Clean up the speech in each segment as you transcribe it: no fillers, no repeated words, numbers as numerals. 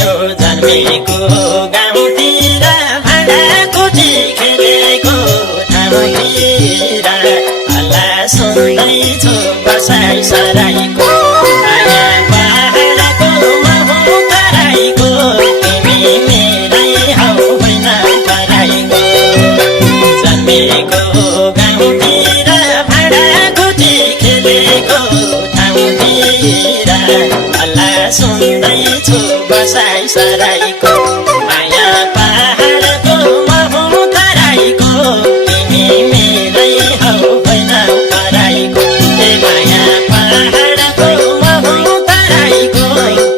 यो जन्मेको गाउँतिर भाँडाकुटी खेलेको ठाउँतिर हल्ला सुन्दैछु बसाइ सराईको माया पहाडको महु तराईको तिमी मेरै हौ होइन पराईको जन्मेको गाउँतिर भाँडाकुटी खेलेको ठाउँतिर हल्ला सुन्दैछु बसाइ सराईको माया पहाडको महु तराईको तिमी मेरै हौ होइन पराईको माया पहाडको महु तराईको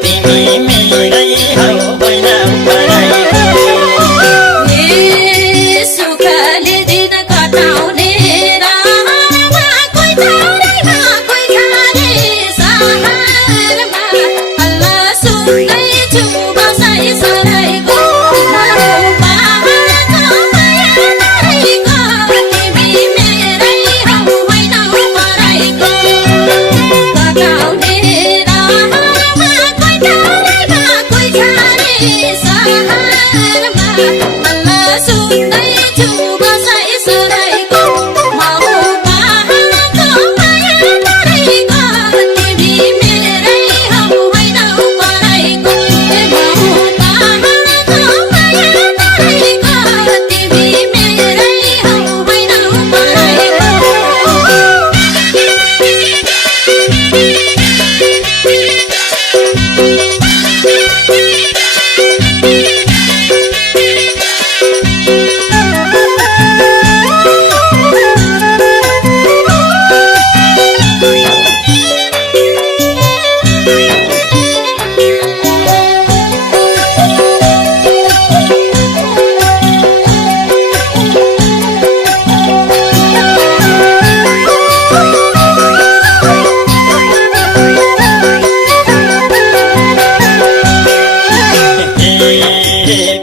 तिमी मेरै हौ होइन पराईको सुखले दिन कटाउने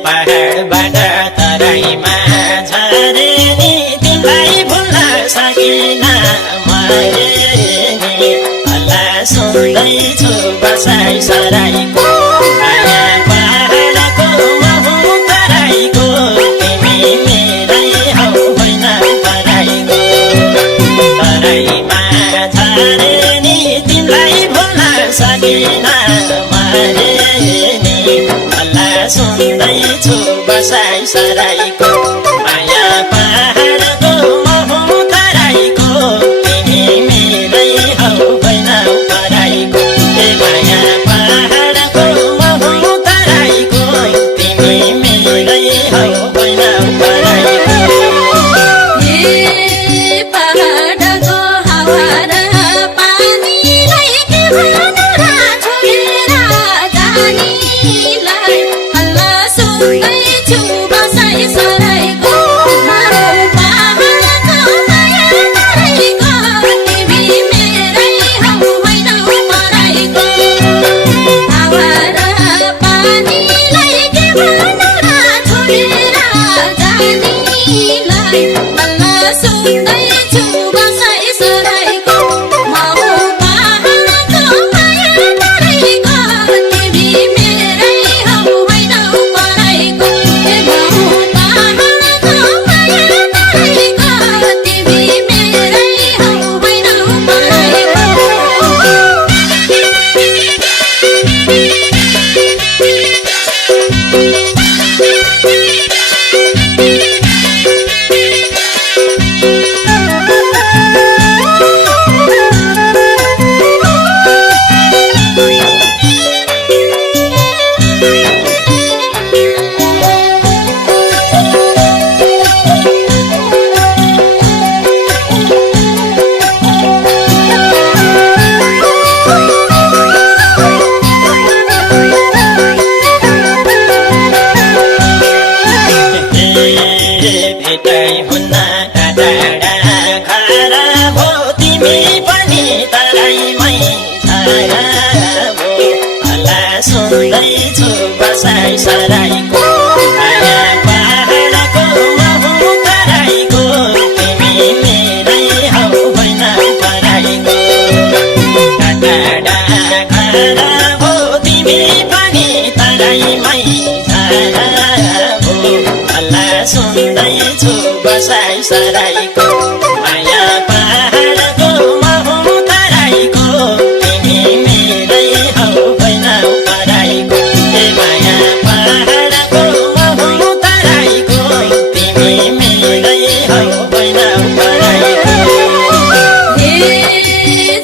पहाडबाट तराईमा झरे नि तिमीलाई भुल्न सकिन मैले नि हल्ला सुन्दैछु बसाइ सराईको माया पहाडको महु तराईको तिमी मेरै हौ होइन पराईको तराईमा झरे नि तिमीलाई भुल्न सकिन मैले नि हल्ला सुन्दैछु बसाइ सराईको माया पहाडको महु तराईको तिमी मेरै हौ होइन पराईको माया पहाडको महु तराईको तिमी मेरै हौ होइन पराईको पहाडको हावा र पानीलाई के भनेर छोडेर जानीलाई हल्ला सुन्दैछु बसाइ सराईको पहाडको माया तराईको तिमी मेरै हौ होइन पराईको हावा र पानीलाई के भनेर छोडेर जानीलाई हल्ला सुन्दैछु बसाइ सराईको पहाडको माया तराईको तिमी मेरै हौ होइन पराईको पहाडको माया तराईको तिमी मेरै हौ होइन पराईको तराईमै झाराभो हल्ला सुन्दैछु बसाइ सराईको माया पहाडको महु तराईको तिमी मेरै हौ होइन पराईको ए माया पहाडको महु तराईको तिमी मेरै हौ होइन पराईको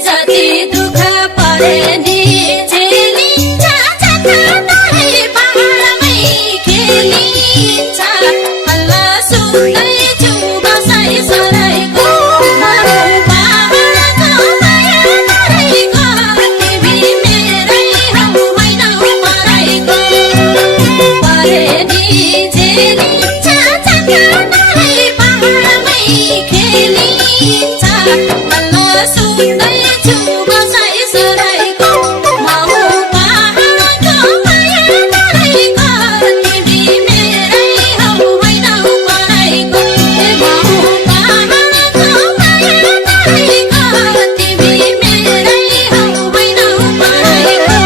जति दुःख परे नि झेलिन्छ जताततै पहाडमै खेलिन्छ हल्ला सुन्दैछु बसाइ सराईको महु पहाडको माया तराईको तिमी मेरै हौ होइन पराईको परे नि झेलिन्छ जताततै पहाडमै खेलिन्छ हल्ला सुन्दैछु बसाइ सराईको महु पहाडको माया तराईको तिमी मेरै हौ होइन पराईको ए महु पहाडको माया तराईको तिमी मेरै हौ होइन पराईको